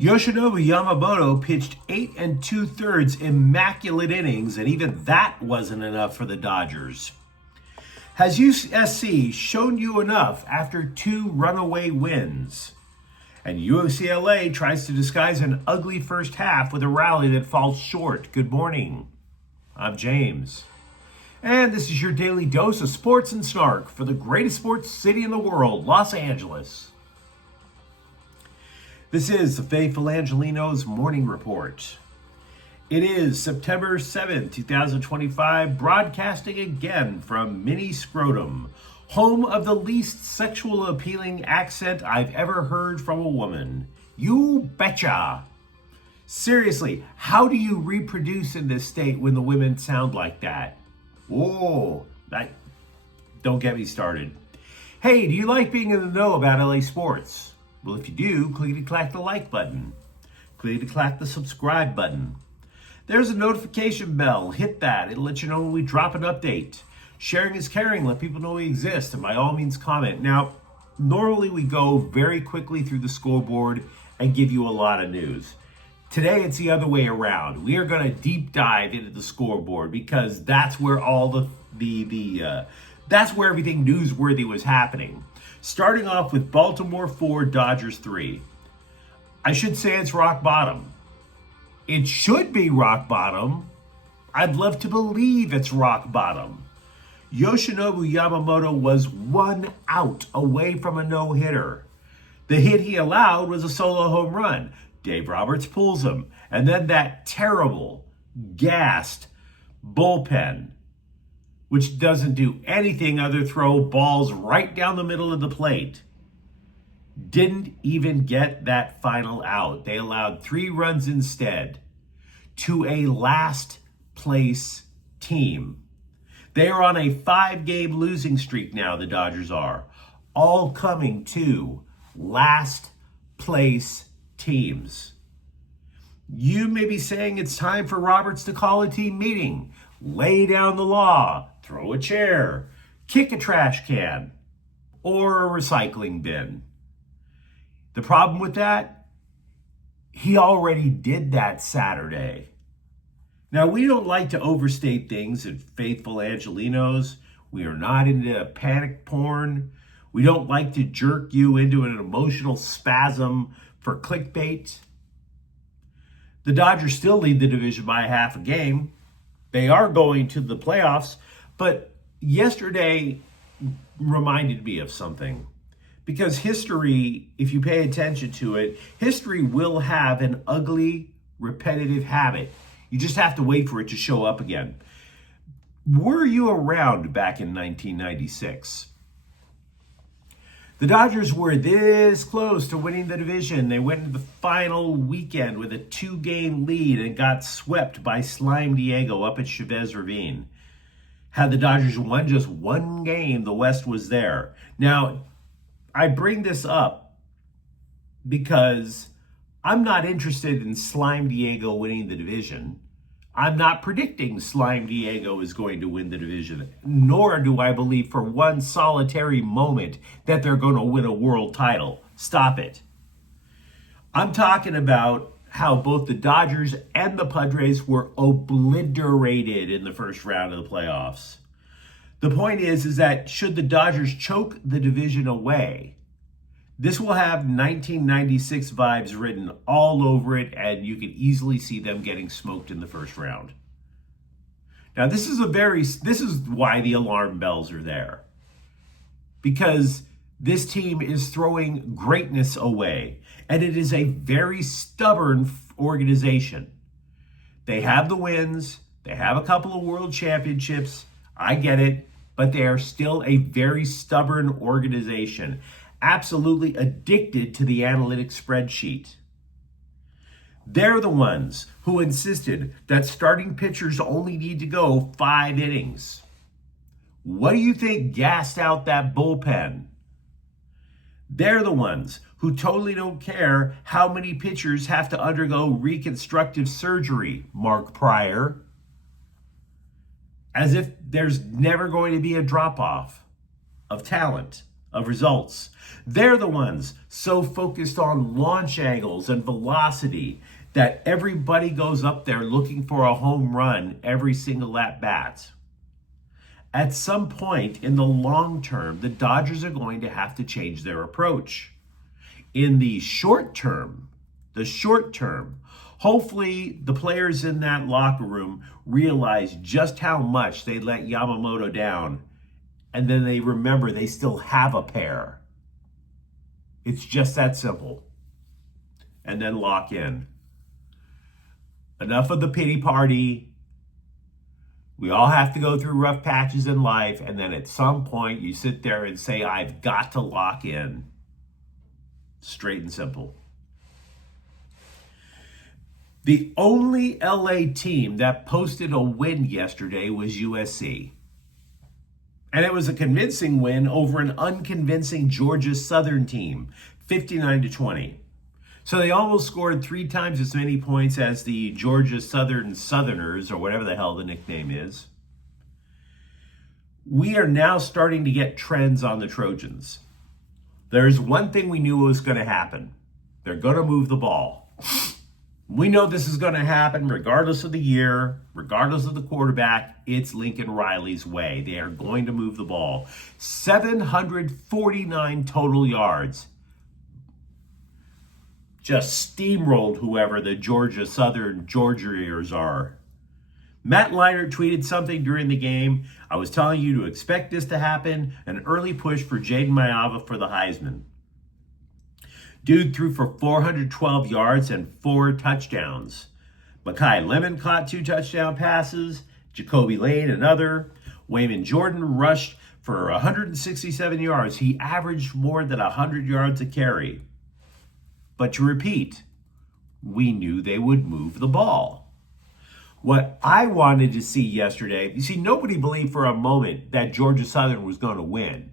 Yoshinobu Yamamoto pitched 8 2/3 immaculate innings, and even that wasn't enough for the Dodgers. Has USC shown you enough after 2 runaway wins? And UCLA tries to disguise an ugly first half with a rally that falls short. Good morning. I'm James. And this is your daily dose of sports and snark for the greatest sports city in the world, Los Angeles. This is the faithful Angelenos Morning Report. It is September 7th, 2025, broadcasting again from Mini Scrotum, home of the least sexual appealing accent I've ever heard from a woman. You betcha! Seriously, how do you reproduce in this state when the women sound like that? Whoa, don't get me started. Hey, do you like being in the know about LA sports? Well, if you do, clickety-clack the like button. Clickety-clack the subscribe button. There's a notification bell. Hit that. It'll let you know when we drop an update. Sharing is caring. Let people know we exist. And by all means, comment. Now, normally we go very quickly through the scoreboard and give you a lot of news. Today, it's the other way around. We are going to deep dive into the scoreboard because that's where all that's where everything newsworthy was happening. Starting off with Baltimore 4, Dodgers 3. I should say it's rock bottom. It should be rock bottom. I'd love to believe it's rock bottom. Yoshinobu Yamamoto was 1 out away from a no-hitter. The hit he allowed was a solo home run. Dave Roberts pulls him. And then that terrible, gassed bullpen, which doesn't do anything other throw balls right down the middle of the plate, didn't even get that final out. They allowed 3 runs instead to a last place team. They are on a 5-game losing streak now, the Dodgers are, all coming to last place teams. You may be saying it's time for Roberts to call a team meeting, lay down the law, throw a chair, kick a trash can, or a recycling bin. The problem with that? He already did that Saturday. Now, we don't like to overstate things at Faithful Angelenos. We are not into panic porn. We don't like to jerk you into an emotional spasm for clickbait. The Dodgers still lead the division by half a game. They are going to the playoffs, but yesterday reminded me of something. Because history, if you pay attention to it, history will have an ugly, repetitive habit. You just have to wait for it to show up again. Were you around back in 1996? The Dodgers were this close to winning the division. They went into the final weekend with a 2-game lead and got swept by Slime Diego up at Chavez Ravine. Had the Dodgers won just 1 game, the West was there. Now, I bring this up because I'm not interested in Slime Diego winning the division. I'm not predicting Slime Diego is going to win the division, nor do I believe for one solitary moment that they're going to win a world title. Stop it. I'm talking about how both the Dodgers and the Padres were obliterated in the first round of the playoffs. The point is that should the Dodgers choke the division away, this will have 1996 vibes written all over it, and you can easily see them getting smoked in the first round. Now, this is why the alarm bells are there. Because this team is throwing greatness away, and it is a very stubborn organization. They have the wins, they have a couple of world championships, I get it, but they are still a very stubborn organization. Absolutely addicted to the analytic spreadsheet. They're the ones who insisted that starting pitchers only need to go 5 innings. What do you think gassed out that bullpen? They're the ones who totally don't care how many pitchers have to undergo reconstructive surgery, Mark Pryor. As if there's never going to be a drop-off of talent of results. They're the ones so focused on launch angles and velocity that everybody goes up there looking for a home run every single at bat. At some point in the long term, the Dodgers are going to have to change their approach. In the short term, hopefully the players in that locker room realize just how much they let Yamamoto down, and then they remember they still have a pair. It's just that simple. And then lock in. Enough of the pity party. We all have to go through rough patches in life, and then at some point you sit there and say, I've got to lock in. Straight and simple. The only LA team that posted a win yesterday was USC. And it was a convincing win over an unconvincing Georgia Southern team, 59-20. So they almost scored 3 times as many points as the Georgia Southerners, or whatever the hell the nickname is. We are now starting to get trends on the Trojans. There's one thing we knew was going to happen. They're going to move the ball. We know this is going to happen regardless of the year, regardless of the quarterback. It's Lincoln Riley's way. They are going to move the ball. 749 total yards. Just steamrolled whoever the Georgia Southern Georgians are. Matt Leinart tweeted something during the game. I was telling you to expect this to happen. An early push for Jaden Mayava for the Heisman. Dude threw for 412 yards and 4 touchdowns. Mekhi Lemon caught 2 touchdown passes. Jacoby Lane another. Wayman Jordan rushed for 167 yards. He averaged more than 100 yards a carry. But to repeat, we knew they would move the ball. What I wanted to see yesterday, you see, nobody believed for a moment that Georgia Southern was going to win.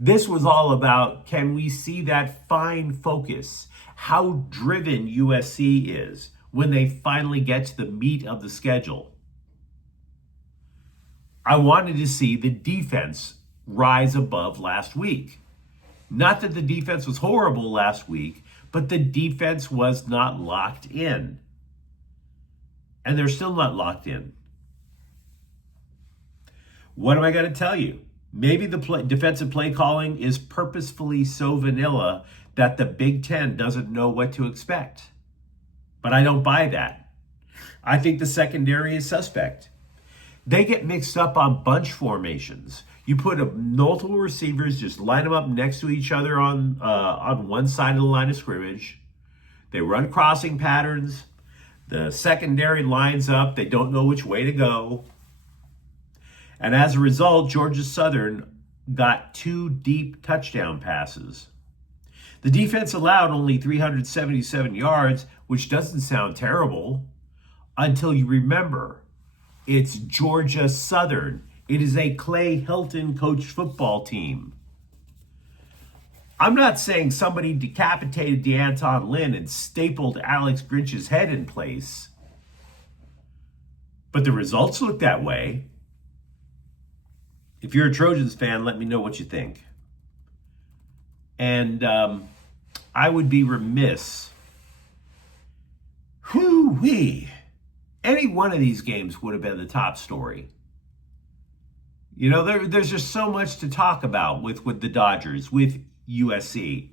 This was all about, can we see that fine focus, how driven USC is when they finally get to the meat of the schedule. I wanted to see the defense rise above last week. Not that the defense was horrible last week, but the defense was not locked in. And they're still not locked in. What am I going to tell you? Maybe the defensive play calling is purposefully so vanilla that the Big Ten doesn't know what to expect. But I don't buy that. I think the secondary is suspect. They get mixed up on bunch formations. You put multiple receivers, just line them up next to each other on one side of the line of scrimmage. They run crossing patterns. The secondary lines up. They don't know which way to go. And as a result, Georgia Southern got 2 deep touchdown passes. The defense allowed only 377 yards, which doesn't sound terrible until you remember it's Georgia Southern. It is a Clay Hilton coached football team. I'm not saying somebody decapitated DeAnton Lynn and stapled Alex Grinch's head in place, but the results look that way. If you're a Trojans fan, let me know what you think. And I would be remiss. Any one of these games would have been the top story. You know, there's just so much to talk about with the Dodgers, with USC.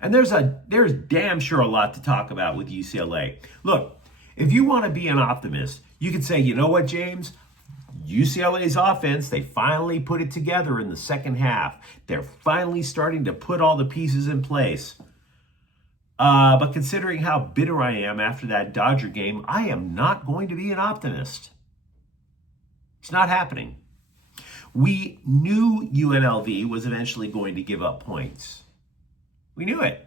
And there's damn sure a lot to talk about with UCLA. Look, if you want to be an optimist, you could say, you know what, James? UCLA's offense, they finally put it together in the second half. They're finally starting to put all the pieces in place. But considering how bitter I am after that Dodger game, I am not going to be an optimist. It's not happening. We knew UNLV was eventually going to give up points. We knew it.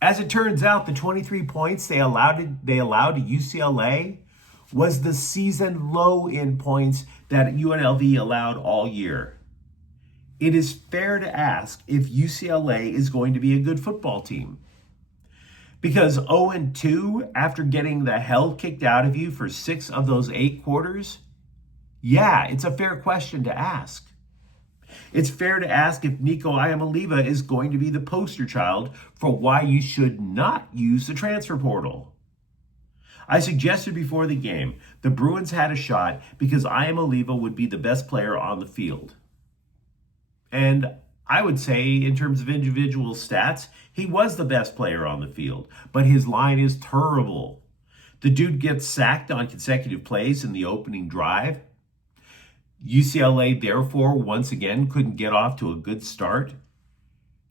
As it turns out, the 23 points they allowed to UCLA was the season low in points that UNLV allowed all year. It is fair to ask if UCLA is going to be a good football team. Because 0-2 after getting the hell kicked out of you for 6 of those 8 quarters, yeah, it's a fair question to ask. It's fair to ask if Nico Iamaleava is going to be the poster child for why you should not use the transfer portal. I suggested before the game the Bruins had a shot because Iamaleava would be the best player on the field. And I would say, in terms of individual stats, he was the best player on the field, but his line is terrible. The dude gets sacked on consecutive plays in the opening drive. UCLA, therefore, once again, couldn't get off to a good start.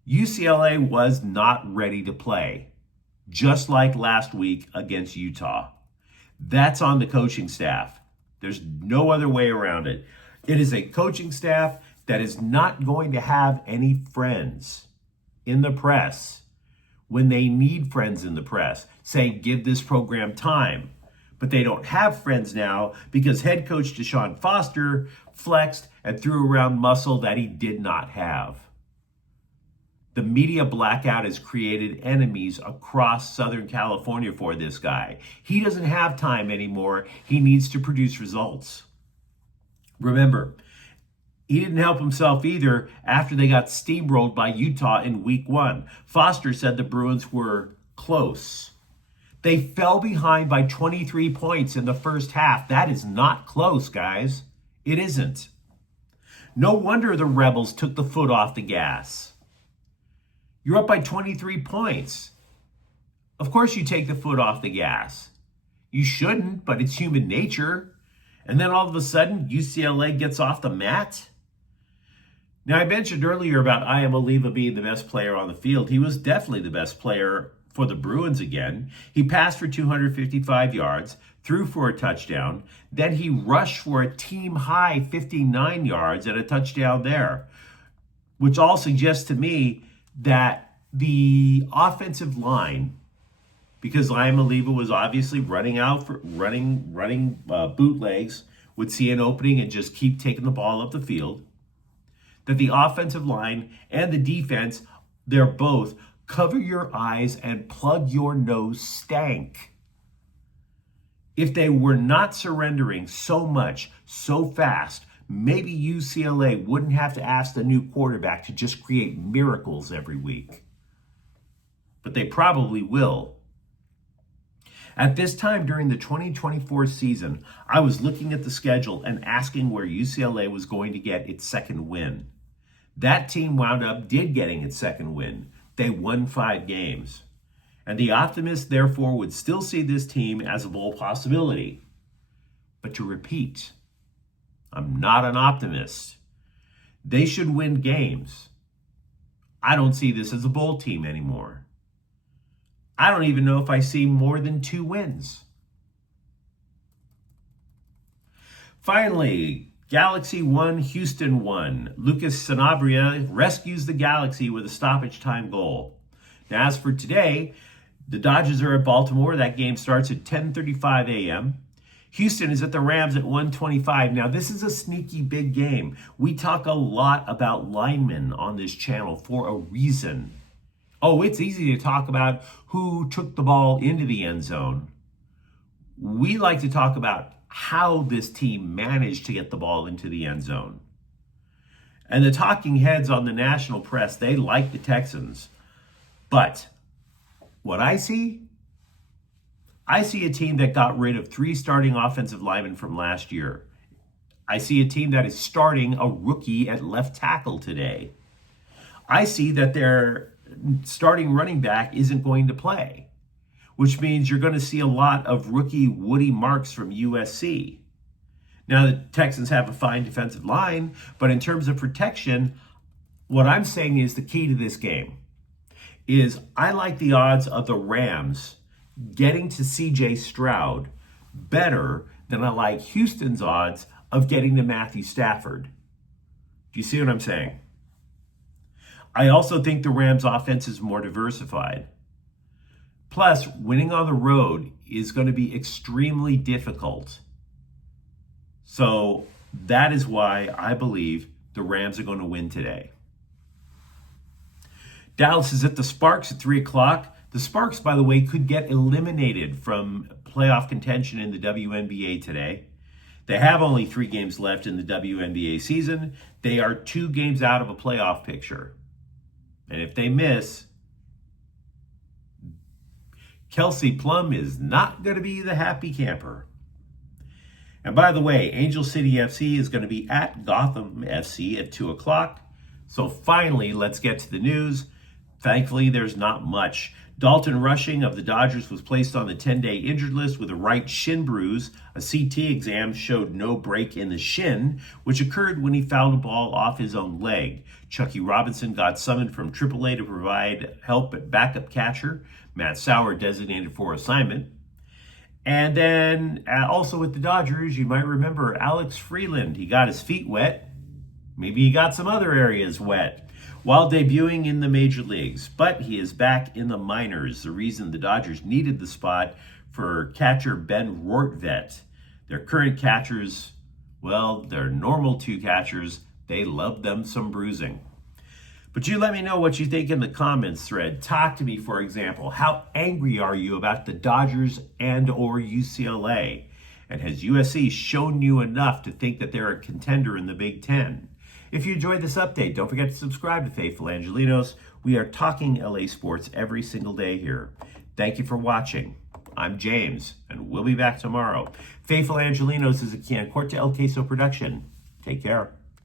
UCLA was not ready to play, just like last week against Utah. That's on the coaching staff. There's no other way around it. It is a coaching staff that is not going to have any friends in the press when they need friends in the press, saying, give this program time. But they don't have friends now because head coach Deshaun Foster flexed and threw around muscle that he did not have. The media blackout has created enemies across Southern California for this guy. He doesn't have time anymore. He needs to produce results. Remember, he didn't help himself either after they got steamrolled by Utah in week 1. Foster said the Bruins were close. They fell behind by 23 points in the first half. That is not close, guys. It isn't. No wonder the Rebels took the foot off the gas. You're up by 23 points. Of course you take the foot off the gas. You shouldn't, but it's human nature. And then all of a sudden, UCLA gets off the mat. Now, I mentioned earlier about Iamaleava being the best player on the field. He was definitely the best player for the Bruins again. He passed for 255 yards, threw for a touchdown. Then he rushed for a team-high 59 yards and a touchdown there, which all suggests to me that the offensive line, because Iamaleava was obviously running bootlegs, would see an opening and just keep taking the ball up the field, that the offensive line and the defense, they're both cover your eyes and plug your nose stank. If they were not surrendering so much, so fast, maybe UCLA wouldn't have to ask the new quarterback to just create miracles every week. But they probably will. At this time during the 2024 season, I was looking at the schedule and asking where UCLA was going to get its second win. That team wound up getting its second win. They won 5 games. And the optimists, therefore, would still see this team as a bowl possibility. But to repeat, I'm not an optimist. They should win games. I don't see this as a bowl team anymore. I don't even know if I see more than 2 wins. Finally, Galaxy 1, Houston 1. Lucas Sanabria rescues the Galaxy with a stoppage time goal. Now, as for today, the Dodgers are at Baltimore. That game starts at 10:35 a.m. Houston is at the Rams at 1:25. Now, this is a sneaky big game. We talk a lot about linemen on this channel for a reason. Oh, it's easy to talk about who took the ball into the end zone. We like to talk about how this team managed to get the ball into the end zone. And the talking heads on the national press, they like the Texans. But what I see a team that got rid of 3 starting offensive linemen from last year. I see a team that is starting a rookie at left tackle today. I see that their starting running back isn't going to play, which means you're going to see a lot of rookie Woody Marks from USC. Now, the Texans have a fine defensive line, but in terms of protection, what I'm saying is the key to this game is I like the odds of the Rams getting to CJ Stroud better than I like Houston's odds of getting to Matthew Stafford. Do you see what I'm saying? I also think the Rams' offense is more diversified. Plus, winning on the road is going to be extremely difficult. So that is why I believe the Rams are going to win today. Dallas is at the Sparks at 3 o'clock. The Sparks, by the way, could get eliminated from playoff contention in the WNBA today. They have only 3 games left in the WNBA season. They are 2 games out of a playoff picture. And if they miss, Kelsey Plum is not going to be the happy camper. And by the way, Angel City FC is going to be at Gotham FC at 2 o'clock. So finally, let's get to the news. Thankfully, there's not much. Dalton Rushing of the Dodgers was placed on the 10-day injured list with a right shin bruise. A CT exam showed no break in the shin, which occurred when he fouled a ball off his own leg. Chucky Robinson got summoned from AAA to provide help at backup catcher. Matt Sauer designated for assignment. And then also with the Dodgers, you might remember Alex Freeland. He got his feet wet. Maybe he got some other areas wet while debuting in the major leagues, but he is back in the minors. The reason the Dodgers needed the spot for catcher Ben Rortvedt. Their current catchers, well, their normal 2 catchers, they love them some bruising. But you let me know what you think in the comments thread. Talk to me, for example. How angry are you about the Dodgers and or UCLA? And has USC shown you enough to think that they're a contender in the Big Ten? If you enjoyed this update, don't forget to subscribe to Faithful Angelenos. We are talking LA sports every single day here. Thank you for watching. I'm James, and we'll be back tomorrow. Faithful Angelenos is a Can Corte El Queso production. Take care.